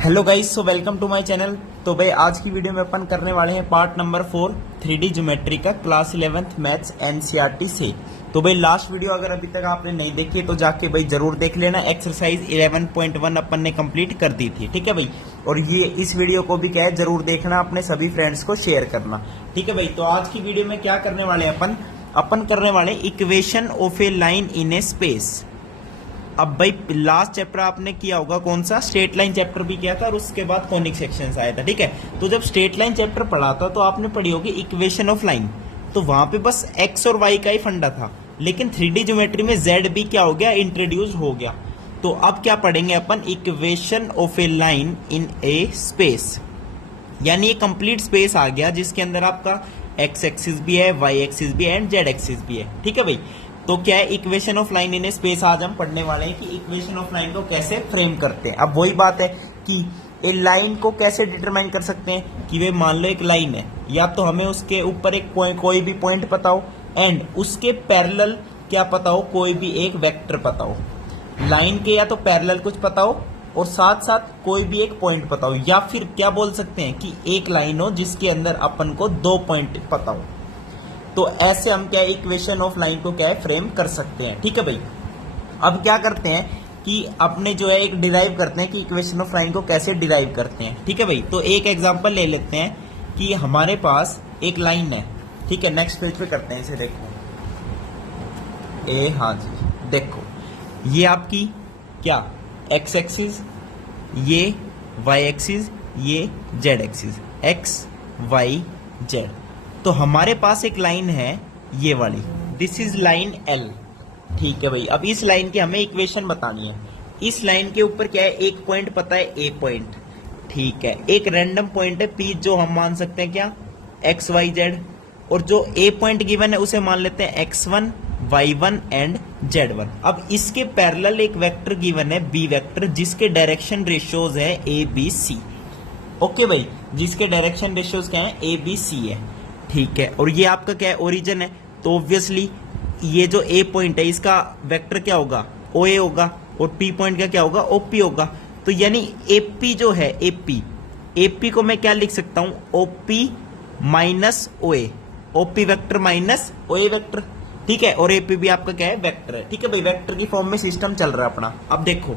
Hello guys, so welcome to my channel. तो भाई आज की वीडियो में अपन करने वाले हैं पार्ट नंबर 4 3D ज्योमेट्री का क्लास 11th मैथ्स एनसीईआरटी से। तो भाई लास्ट वीडियो अगर अभी तक आपने नहीं देखी तो जाके भाई जरूर देख लेना। एक्सरसाइज 11.1 अपन ने कंप्लीट कर दी थी, ठीक है भाई। और ये इस वीडियो को भी क्या है जरूर देखना, अपने सभी फ्रेंड्स को शेयर करना, ठीक है भाई। तो आज की वीडियो में क्या करने वाले हैं अपन करने वाले equation of a line in a space. अब भाई लास्ट चैप्टर आपने किया होगा कौन सा, स्ट्रेट लाइन चैप्टर भी किया था और उसके बाद कॉनिक सेक्शंस आया था, ठीक है। तो जब स्ट्रेट लाइन चैप्टर पढ़ा था तो आपने पढ़ी होगी इक्वेशन ऑफ लाइन, तो वहां पे बस एक्स और वाई का ही फंडा था। लेकिन 3D ज्योमेट्री में जेड भी क्या हो गया, इंट्रोड्यूस हो गया। तो अब क्या पढ़ेंगे अपन, equation of a line in a space, यानी ये कंप्लीट स्पेस आ गया जिसके अंदर आपका एक्स एक्सिस भी है, वाई एक्सिस भी है एंड जेड एक्सिस भी है, ठीक है भाई। तो क्या है, equation of line in a space आज हम पढ़ने वाले हैं कि इक्वेशन ऑफ लाइन को कैसे फ्रेम करते हैं। अब वही बात है कि ए लाइन को कैसे डिटरमाइन कर सकते हैं कि वे मान लो एक लाइन है, या तो हमें उसके ऊपर एक कोई भी पॉइंट पता हो एंड उसके पैरेलल क्या पता हो, कोई भी एक वेक्टर पता हो। लाइन के या तो पैरेलल कुछ पता हो और साथ साथ कोई भी एक पॉइंट पता हो, या फिर क्या बोल सकते हैं कि एक लाइन हो जिसके अंदर अपन को दो पॉइंट पता हो। तो ऐसे हम क्या इक्वेशन ऑफ लाइन को क्या है फ्रेम कर सकते हैं, ठीक है भाई। अब क्या करते हैं कि अपने जो है एक डिराइव करते हैं कि इक्वेशन ऑफ लाइन को कैसे डिराइव करते हैं, ठीक है भाई। तो एक एग्जांपल ले लेते हैं कि हमारे पास एक लाइन है, ठीक है। नेक्स्ट पेज पे करते हैं इसे, देखो हाँ जी, देखो ये आपकी क्या एक्स एक्सिस, ये वाई एक्सिस, ये Z axis, X Y Z. तो हमारे पास एक लाइन है ये वाली, दिस इज लाइन एल, ठीक है भाई। अब इस लाइन की हमें इक्वेशन बतानी है। इस लाइन के ऊपर क्या है, एक पॉइंट पता है, ए पॉइंट, ठीक है। एक रैंडम पॉइंट है पी, जो हम मान सकते हैं क्या, एक्स वाई जेड। और जो ए पॉइंट गिवन है उसे मान लेते हैं x1 y1 एंड z1। अब इसके पैरेलल एक वेक्टर गिवन है बी वेक्टर, जिसके डायरेक्शन रेशियोज है ए बी सी, ओके भाई। जिसके डायरेक्शन रेशियोज क्या है, ए बी सी है, ठीक है। और ये आपका क्या है, ओरिजिन है। तो ऑब्वियसली ये जो ए पॉइंट है इसका वेक्टर क्या होगा, ओ ए होगा, और पी पॉइंट का क्या होगा, ओ पी होगा। तो यानी एपी जो है, एपी को मैं क्या लिख सकता हूं, ओपी माइनस ओ ए, ओपी वेक्टर माइनस ओ ए वेक्टर, ठीक है। और एपी भी आपका क्या है, वेक्टर है, ठीक है भाई। वेक्टर की फॉर्म में सिस्टम चल रहा है अपना। अब देखो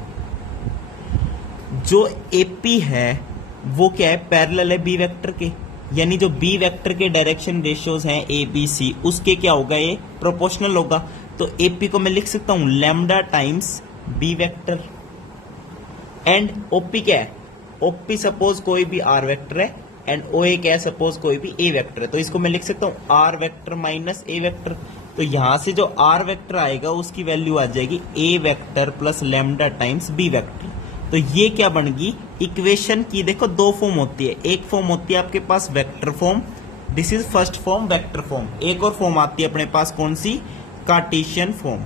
जो एपी है वो क्या है, पैरेलल है बी वेक्टर के, यानी जो बी वेक्टर के डायरेक्शन रेशियोज हैं ए बी सी, उसके क्या होगा, ये प्रोपोर्शनल होगा। तो एपी को मैं लिख सकता हूं lambda times B vector, and OP क्या है, ओपी सपोज कोई भी आर वेक्टर है, एंड ओ ए क्या है, सपोज कोई भी ए वेक्टर है। तो इसको मैं लिख सकता हूं R vector minus A vector. तो यहां से जो आर वेक्टर आएगा उसकी वैल्यू आ जाएगी A vector plus lambda times B vector. तो ये क्या बन गई, इक्वेशन की देखो दो फॉर्म होती है। एक फॉर्म होती है आपके पास vector form, this is first form vector form. एक और फॉर्म आती है अपने पास कौन सी, कार्टेशियन फॉर्म,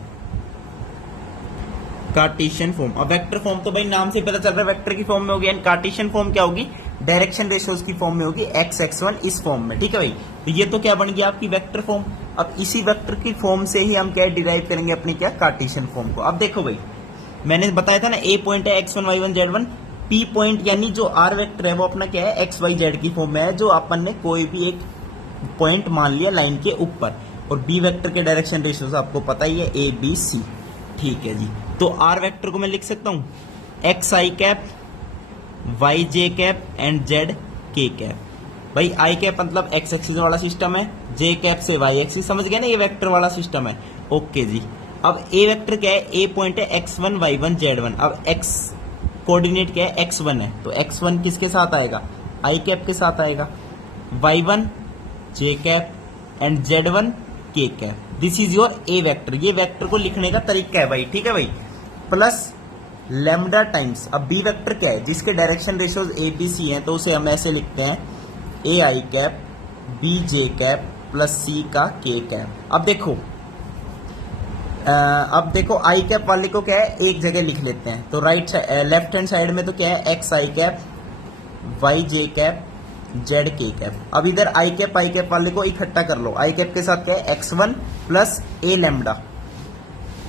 कार्टेशियन फॉर्म। अब वेक्टर फॉर्म तो भाई नाम से पता चल रहा है वेक्टर की फॉर्म में होगी, एंड कार्टेशियन फॉर्म क्या होगी, डायरेक्शन रेशियोज की फॉर्म में होगी, एक्स x1 इस फॉर्म में, ठीक है भाई। तो ये तो क्या बन गया आपकी वेक्टर फॉर्म। अब इसी वेक्टर की फॉर्म से ही हम क्या डिराइव करेंगे अपनी क्या कार्टेशियन फॉर्म को। अब देखो भाई मैंने बताया था ना, ए पॉइंट है x1 y1 z1, P point यानी जो आर वेक्टर है वो अपना क्या है, एक्स वाई जेड की फॉर्म में है, जो अपन ने कोई भी एक पॉइंट मान लिया लाइन के ऊपर। और बी वेक्टर के डायरेक्शन रेशियोज आपको पता ही है, ए बी सी, ठीक है जी। तो आर वेक्टर को मैं लिख सकता हूं X I cap, Y J cap and Z K cap. भाई आई कैप मतलब एक्स एक्सिस वाला सिस्टम है, जे कैप से वाई एक्सिस, समझ गए ना, ये वेक्टर वाला सिस्टम है, ओके जी। अब ए वेक्टर क्या है, ए पॉइंट है x1 y1 z1। अब x कोऑर्डिनेट क्या है, x1 है, तो x1 किसके साथ आएगा, आई कैप के साथ आएगा, y1 j cap and z1 k cap. This is your A vector. ये वेक्टर को लिखने का तरीका है भाई, ठीक है भाई। प्लस लैम्डा टाइम्स, अब बी वेक्टर क्या है, जिसके direction ratios A B C हैं, तो उसे हम ऐसे लिखते हैं A I cap B J cap plus C का के कैप। अब देखो आई कैप वाले को क्या है, एक जगह लिख लेते हैं। तो लेफ्ट हैंड साइड में तो क्या है, x I cap Y J cap Z K cap. अब इधर आई कैप वाले को इकट्ठा कर लो। आई कैप के साथ क्या है, x1 plus A lambda,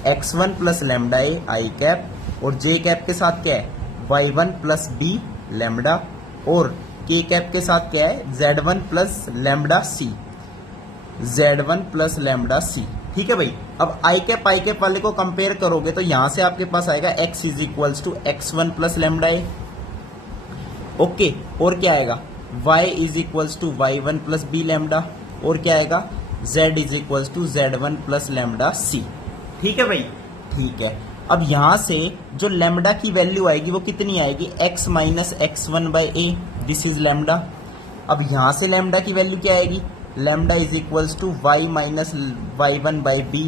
x1 plus lambda A I cap, और जे कैप के साथ क्या है, y1 प्लस बी लैम्बडा, और के कैप के साथ क्या है z1 प्लस लैम्बडा सी, z1 प्लस लैम्बडा सी। ठीक है भाई। अब आई कैप वाले को कंपेयर करोगे तो यहां से आपके पास आएगा x is equals to x1 plus lambda A, okay, और क्या आएगा y is equals to y1 plus B lambda, और क्या आएगा z is equals to z1 plus lambda C. ठीक है भाई, ठीक है। अब यहां से जो लैम्बडा की वैल्यू आएगी वो कितनी आएगी x minus x1 by A, this is lambda. अब यहां से लैम्बडा की वैल्यू क्या आएगी, lambda is equals to y minus y1 by B,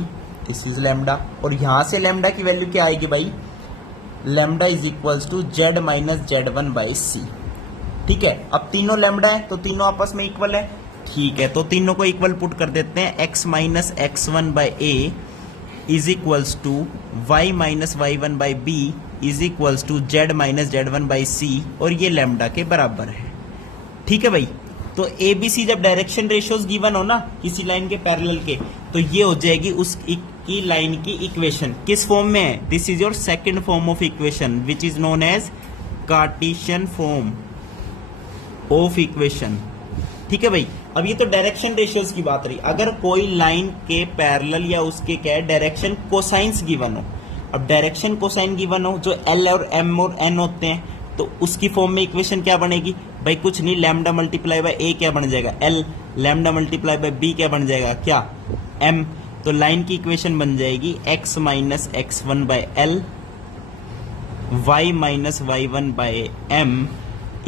this is lambda. और यहां से लैम्बडा की वैल्यू क्या आएगी भाई, lambda is equals to z minus z1 by C. ठीक है। अब तीनों लैम्बडा है तो तीनों आपस में इक्वल है। ठीक है, तो तीनों को इक्वल पुट कर देते हैं, x minus x1 by A is equals to y minus y1 by B is equals to z minus z1 by C, और ये लैम्बडा के बराबर है। ठीक है भाई। तो ए बी सी जब डायरेक्शन रेशियोज गिवन हो ना किसी लाइन के पैरेलल के, तो ये हो जाएगी उस की लाइन की इक्वेशन। किस फॉर्म में है, this is your second form of equation which is known as Cartesian form of equation. ठीक है भाई। अब ये तो डायरेक्शन रेशियोज की बात रही। अगर कोई लाइन के पैरेलल या उसके क्या है डायरेक्शन कोसाइंस गिवन हो, अब डायरेक्शन कोसाइन गिवन हो जो एल और एम और एन होते हैं, तो उसकी फॉर्म में इक्वेशन क्या बनेगी भाई, कुछ नहीं, लैम्बडा मल्टीप्लाई बाय ए क्या बन जाएगा L, lambda multiply by B क्या बन जाएगा क्या एम। तो लाइन की इक्वेशन बन जाएगी x minus x1 by L, y minus y1 by m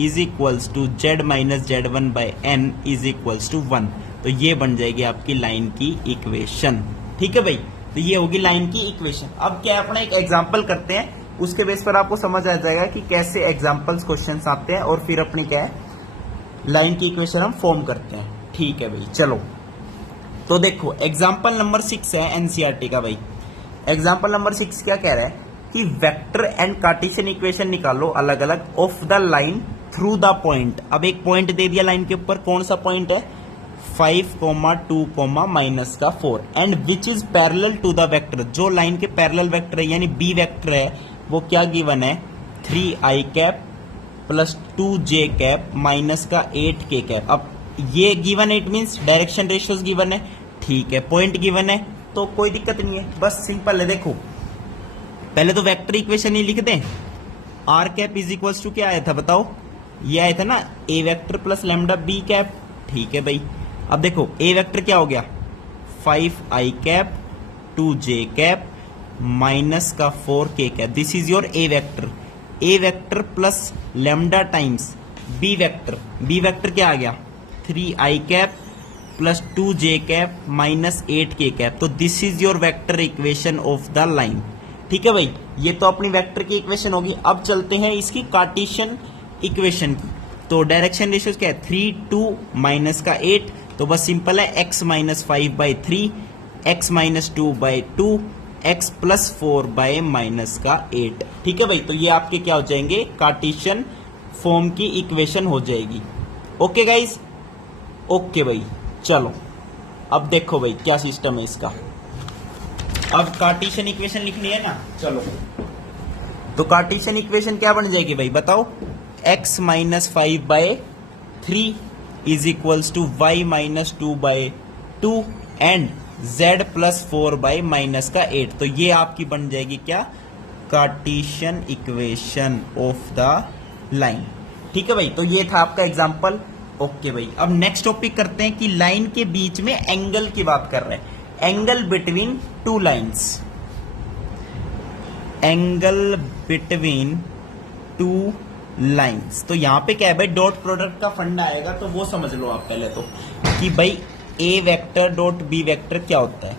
is equals to z minus z1 by n is equals to 1। तो ये बन जाएगी आपकी लाइन की इक्वेशन। ठीक है भाई। तो ये होगी लाइन की इक्वेशन। अब क्या है, अपना एक एग्जांपल करते हैं, उसके बेस पर आपको समझ आ जाएगा कि कैसे एग्जांपल्स क्वेश्चंस आते हैं, और फिर अपनी क्या है लाइन की इक्वेशन हम फॉर्म करते हैं। ठीक है भाई, चलो। तो देखो एग्जांपल नंबर 6 है एनसीईआरटी का भाई। एग्जांपल नंबर 6 क्या कह रहा है कि वेक्टर एंड कार्टेशियन इक्वेशन निकालो अलग अलग of the line through the point. अब एक पॉइंट दे दिया लाइन के ऊपर, कौन सा पॉइंट है 5,2, माइनस का 4, and which is parallel to the vector, जो लाइन के पैरेलल वेक्टर है यानी बी वेक्टर है, वो क्या गिवन है 3i cap plus 2j cap minus का 8k कैप। अब ये गिवन है, it means direction ratios given है। ठीक है, पॉइंट गिवन है तो कोई दिक्कत नहीं है, बस सिंपल है। देखो पहले तो वेक्टर इक्वेशन ही लिख दें, R cap is equals to क्या आया था बताओ, ये आया था ना A vector plus lambda B cap. ठीक है भाई। अब देखो ए वेक्टर क्या हो गया 5i cap 2j cap minus का 4k cap, this is your A vector. A vector plus lambda times B vector, B vector क्या आ गया 3i cap plus 2j cap minus 8k cap. तो this is your vector equation of the line. ठीक है भाई, ये तो अपनी वेक्टर की इक्वेशन होगी। अब चलते हैं इसकी कार्टेशियन इक्वेशन की। तो डायरेक्शन रेशियोज क्या है 3, 2 माइनस का 8, तो बस सिंपल है x minus 5/3, x minus 2/2, x plus minus का 8। ठीक है भाई। तो ये आपके क्या हो जाएंगे कार्टेशियन फॉर्म की इक्वेशन हो जाएगी। ओके गाइज, ओके भाई। चलो अब देखो भाई क्या सिस्टम है इसका। अब कार्टेशियन इक्वेशन लिखनी है ना, चलो। तो कार्टेशियन इक्वेशन क्या बन जाएगी भाई बताओ, x minus 5/3 is equals to y minus 2/2 and z plus minus का 8। तो ये आपकी बन जाएगी क्या Cartesian equation of the line. ठीक है भाई। तो ये था आपका एग्जाम्पल। ओके भाई। अब नेक्स्ट टॉपिक करते हैं कि लाइन के बीच में एंगल की बात कर रहे हैं, angle between two lines, angle between two lines. तो यहां पे क्या है भाई डॉट प्रोडक्ट का फंडा आएगा, तो वो समझ लो आप पहले तो कि भाई ए वेक्टर डॉट बी वेक्टर क्या होता है,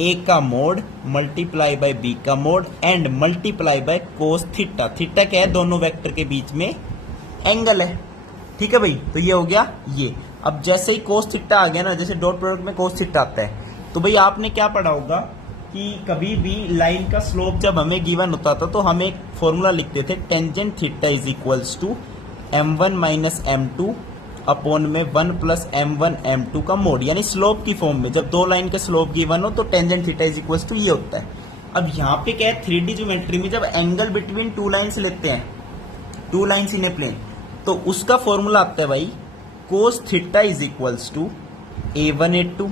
ए का मोड मल्टीप्लाई बाय बी का mode and multiply by cos theta. Theta क्या है दोनों वेक्टर के बीच में एंगल है। ठीक है भाई। तो ये हो गया ये। अब जैसे ही कोस थीटा आ गया ना, जैसे डॉट प्रोडक्ट में कोस थीटा आता है, तो भाई आपने क्या पढ़ा होगा कि कभी भी लाइन का स्लोप जब हमें गिवन होता था तो हम एक फॉर्मूला लिखते थे tangent theta is equals to m1 minus m2 upon में 1 प्लस m1 m2 का मोड, यानी स्लोप की फॉर्म में जब दो लाइन के स्लोप गिवन हो तो tangent theta is equals to ये होता है। अब यहाँ पे क्या है 3D ज्योमेट्री में जब एंगल बिटवीन टू लाइन्स लेते हैं two lines in a plane, तो उसका फॉर्मूला आता है भाई cos theta is equals to A1 A2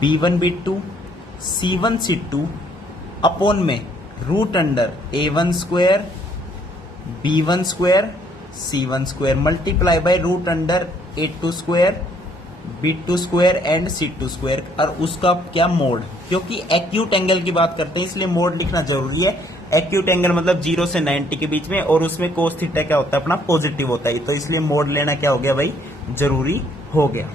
B1 B2 C1 C2 upon में root under A1 square B1 square C1 square multiply by root under A2 square B2 square and C2 square, और उसका क्या mode, क्योंकि acute angle की बात करते हैं इसलिए मोड लिखना जरूरी है। एक्यूट एंगल मतलब 0 से 90 के बीच में, और उसमें कोस थीटा क्या होता है अपना पॉजिटिव होता है, तो इसलिए मोड लेना क्या हो गया भाई जरूरी हो गया।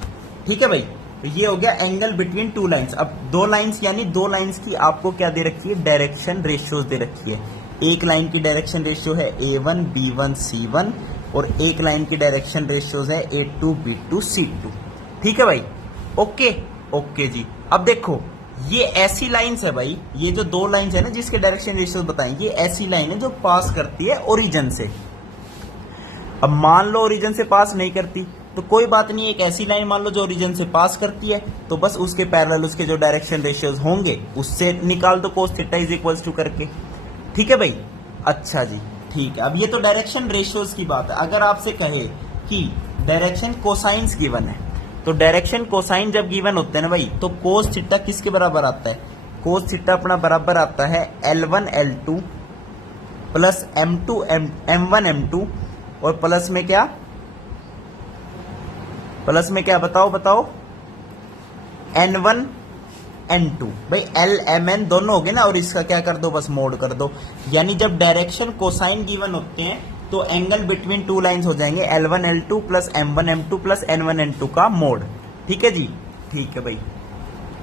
ठीक है भाई, तो ये हो गया एंगल बिटवीन टू लाइंस। अब दो लाइंस यानी दो लाइंस की आपको क्या दे रखी है, डायरेक्शन रेशियोज दे रखी है। एक लाइन की डायरेक्शन रेशियो है A1 B1 C1 और एक लाइन की डायरेक्शन रेशियोज है A2 B2 C2। ठीक है भाई, ओके ओके जी। अब देखो ये ऐसी लाइंस है भाई, ये जो दो लाइंस है ना जिसके डायरेक्शन रेशियोज बताएं, ये ऐसी लाइन है जो पास करती है ओरिजिन से। अब मान लो ओरिजिन से पास नहीं करती तो कोई बात नहीं, एक ऐसी लाइन मान लो जो ओरिजिन से पास करती है, तो बस उसके पैरेलल उसके जो डायरेक्शन रेशियोज होंगे उससे निकाल दो cos theta is equals to करके। ठीक है भाई, अच्छा जी ठीक है। अब ये तो डायरेक्शन रेशियोज की बात है। अगर आपसे कहे कि डायरेक्शन कोसाइंस गिवन है, तो डायरेक्शन कोसाइन जब गिवन होते हैं ना भाई, तो कोस थीटा किसके बराबर आता है, कोस थीटा अपना बराबर आता है L1 L2 plus M2 M1 M2 और प्लस में क्या, प्लस में क्या बताओ बताओ, N1 N2। भाई L Mn दोनों हो गए ना, और इसका क्या कर दो बस मोड कर दो। यानी जब डायरेक्शन कोसाइन गिवन होते हैं तो एंगल बिटवीन टू लाइंस हो जाएंगे L1 L2 plus M1 M2 plus N1 N2 का मोड। ठीक है जी, ठीक है भाई।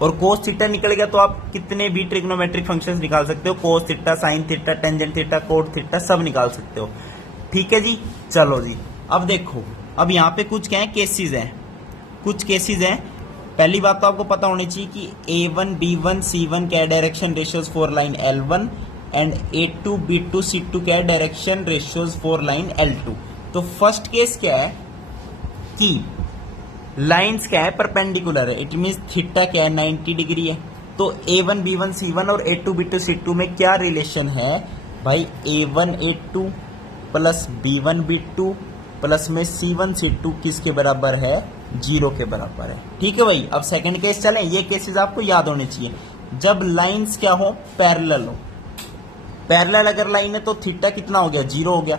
और कोस थीटा निकल गया तो आप कितने भी ट्रिग्नोमेट्रिक फंक्शंस निकाल सकते हो, cos theta sine theta tangent theta cot theta सब निकाल सकते हो। ठीक है जी, चलो जी। अब देखो, अब यहाँ पे कुछ क्या है, केसेस हैं, कुछ केसेस हैं। पहली बात तो आपको पता होनी चाहिए कि A1 B1 C1 क्या direction ratios for line L1 and A2 B2 C2 क्या direction ratios for line L2। तो फर्स्ट केस क्या है कि लाइंस क्या है, परपेंडिकुलर है, इट मींस थीटा क्या है 90 डिग्री है। तो A1 B1 C1 और A2 B2 C2 में क्या रिलेशन है भाई, A1 A2 plus B1 B2 plus में C1 C2 किसके बराबर है, 0 के बराबर है। ठीक है भाई। अब सेकंड केस चलें, ये केसेस आपको याद होने चाहिए। जब लाइंस क्या हो, पैरेलल हो। पैरेलल अगर लाइन है तो थीटा कितना हो गया, 0 हो गया।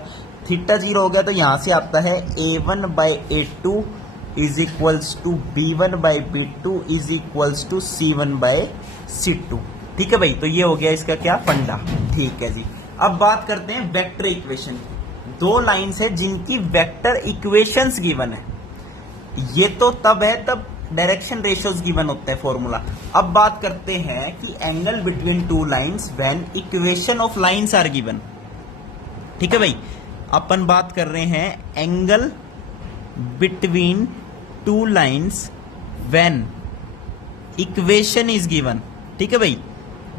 थीटा 0 हो गया तो यहां से आता है A1 by A2 is equals to B1 by B2 is equals to C1 by C2। ठीक है भाई, तो ये हो गया इसका क्या फंडा। ठीक है जी। अब बात करते हैं वेक्टर इक्वेशन। दो लाइंस है जिनकी वेक्टर इक्वेशंस गिवन है, ये तो तब है तब डायरेक्शन रेशियोज गिवन होते हैं फॉर्मूला। अब बात करते हैं कि angle between two lines when equation of lines are given. ठीक है भाई, अपन बात कर रहे हैं angle between two lines when equation is given. ठीक है भाई,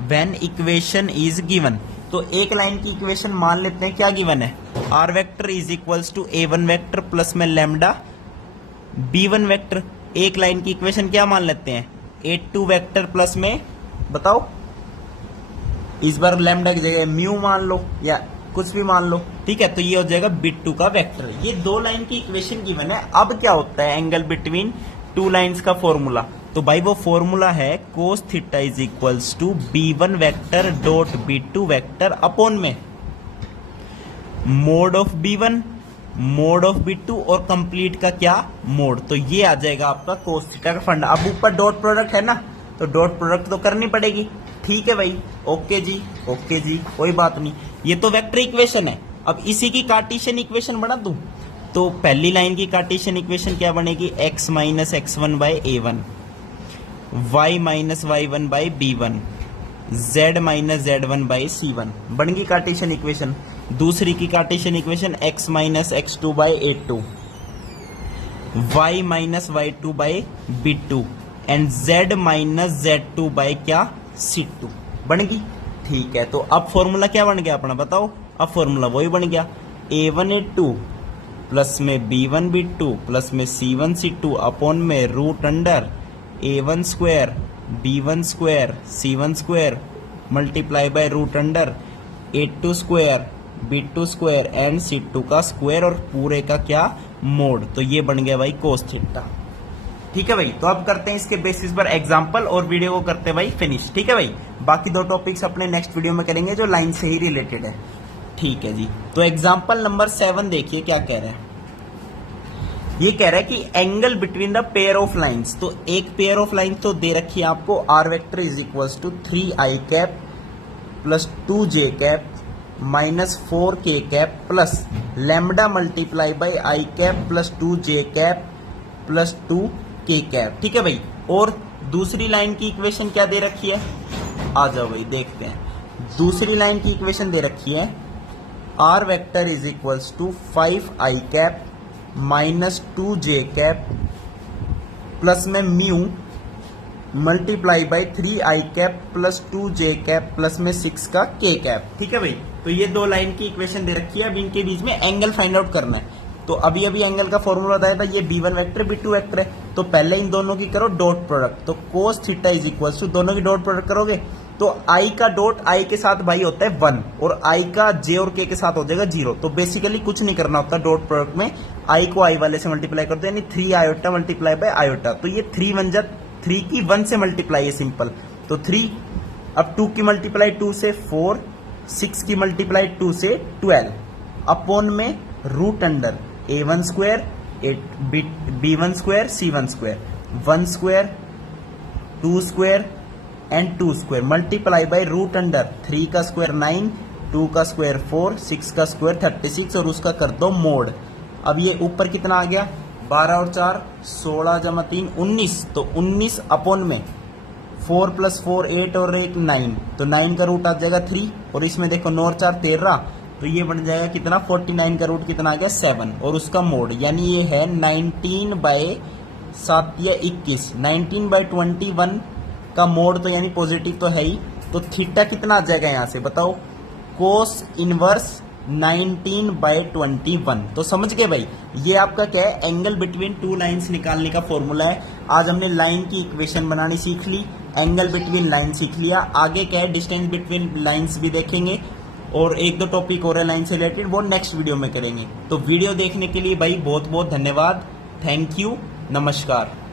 व्हेन इक्वेशन इज गिवन। तो एक लाइन की इक्वेशन मान लेते हैं क्या गिवन है, are vector is equals to A1 vector plus में लैम्डा B1 वेक्टर। एक लाइन की इक्वेशन क्या मान लेते हैं, A2 वेक्टर प्लस में बताओ, इस बार लैम्डा की जगह म्यू मान लो या कुछ भी मान लो। ठीक है, तो ये हो जाएगा B2 का वेक्टर। ये दो लाइन की इक्वेशन गिवन है। अब क्या होता है एंगल बिटवीन टू लाइंस का फॉर्मूला, तो भाई वो फॉर्मूला है cos theta is equals to B1 vector dot B2 vector upon में mod of B1 mod of B2 और कंप्लीट का क्या मोड। तो ये आ जाएगा आपका कोस थीटा का फंडा। अब ऊपर डॉट प्रोडक्ट है ना, तो डॉट प्रोडक्ट तो करनी पड़ेगी। ठीक है भाई, ओके जी कोई बात नहीं। ये तो वेक्टर इक्वेशन है। अब इसी की कार्टेशियन इक्वेशन बना दूं, तो पहली लाइन की कार्टेशियन इक्वेशन क्या बनेगी, x minus x1 by A1 y minus y1 by B1 z minus z1 by C1 बन गई कार्टेशियन इक्वेशन। दूसरी की Cartesian equation x minus x2 by A2 y minus y2 by B2 and z minus z2 by क्या C2 बन गई। ठीक है, तो अब फॉर्मूला क्या बन गया अपना बताओ। अब फॉर्मूला वही बन गया A1 A2 प्लस में B1 B2 प्लस में C1 C2 अपॉन में root under A1 square B1 square C1 square multiply by root under A2 square b2 square and c2 का स्क्वायर और पूरे का क्या मोड, तो ये बन गया भाई कोस थीटा। ठीक है भाई, तो अब करते हैं इसके बेसिस पर एग्जांपल और वीडियो को करते हैं भाई फिनिश। ठीक है भाई, बाकी दो टॉपिक्स अपने नेक्स्ट वीडियो में करेंगे जो लाइन से ही रिलेटेड है। ठीक है जी, तो एग्जांपल नंबर 7 देखिए क्या कह रहा है। ये कह रहा है कि angle between the pair of lines, तो एक पेयर ऑफ लाइन तो दे रखी है आपको, R vector is equals to 3i cap plus 2j cap minus 4k cap plus lambda multiply by I cap plus 2j cap plus 2k cap. ठीक है भाई, और दूसरी लाइन की इक्वेशन क्या दे रखी है, आ जाओ भाई देखते हैं। दूसरी लाइन की इक्वेशन दे रखी है are vector is equals to 5i cap minus 2j cap plus में mu multiply by 3i cap plus 2j cap plus में 6 का k कैप। ठीक है भाई, तो ये दो लाइन की इक्वेशन दे रखी है। अब इनके बीच में एंगल फाइंड आउट करना है। तो अभी अभी एंगल का फॉर्मूला बताया था, ये b1 वेक्टर b2 वेक्टर है, तो पहले इन दोनों की करो डॉट प्रोडक्ट। तो cos theta is equals to, दोनों की डॉट प्रोडक्ट करोगे तो i का डॉट i के साथ भाई होता है 1 और i का j और k के साथ हो जाएगा 0। तो बेसिकली कुछ नहीं करना होता डॉट प्रोडक्ट में, i को i वाले से मल्टीप्लाई कर दो, यानी 3 आयोटा मल्टीप्लाई बाय आयोटा। तो ये 3 बन जा, 3 की 1 से मल्टीप्लाई है सिंपल, तो 3। अब 2 की मल्टीप्लाई 2 से 4, 6 की मल्टीप्लाई 2 से 12 अपॉन में root under a1 square b1 square c1 square 1 square 2 square and 2 square multiply by root under 3 का स्क्वायर 9, 2 का स्क्वायर 4, 6 का स्क्वायर 36 और उसका कर दो मोड। अब ये ऊपर कितना आ गया, 12 और 4 16 जमा 3 19, तो 19 अपॉन में 4 प्लस 4 8 और 1 9, तो 9 का रूट आ जाएगा 3 और इसमें देखो 9 और 4 13, तो ये बन जाएगा कितना 49 का रूट कितना आ गया 7 और उसका मोड, यानी ये है 19 बाय 7 या 21, 19 बाय 21 का मोड, तो यानी पॉजिटिव तो है ही। तो थीटा कितना आ जाएगा यहाँ से बताओ, कोस इनवर्स 19 बाय 21। तो समझ गए भाई, ये आपका क्या है, एंगल बिटवीन टू लाइंस निकालने का फॉर्मूला है। आज हमने लाइन की इक्वेशन बनानी सीख ली, एंगल बिटवीन लाइन सीख लिया, आगे क्या है डिस्टेंस बिटवीन लाइंस भी देखेंगे और एक दो टॉपिक और है लाइन से रिलेटेड, वो नेक्स्ट वीडियो में करेंगे। तो वीडियो देखने के लिए भाई बहुत बहुत धन्यवाद, थैंक यू, नमस्कार।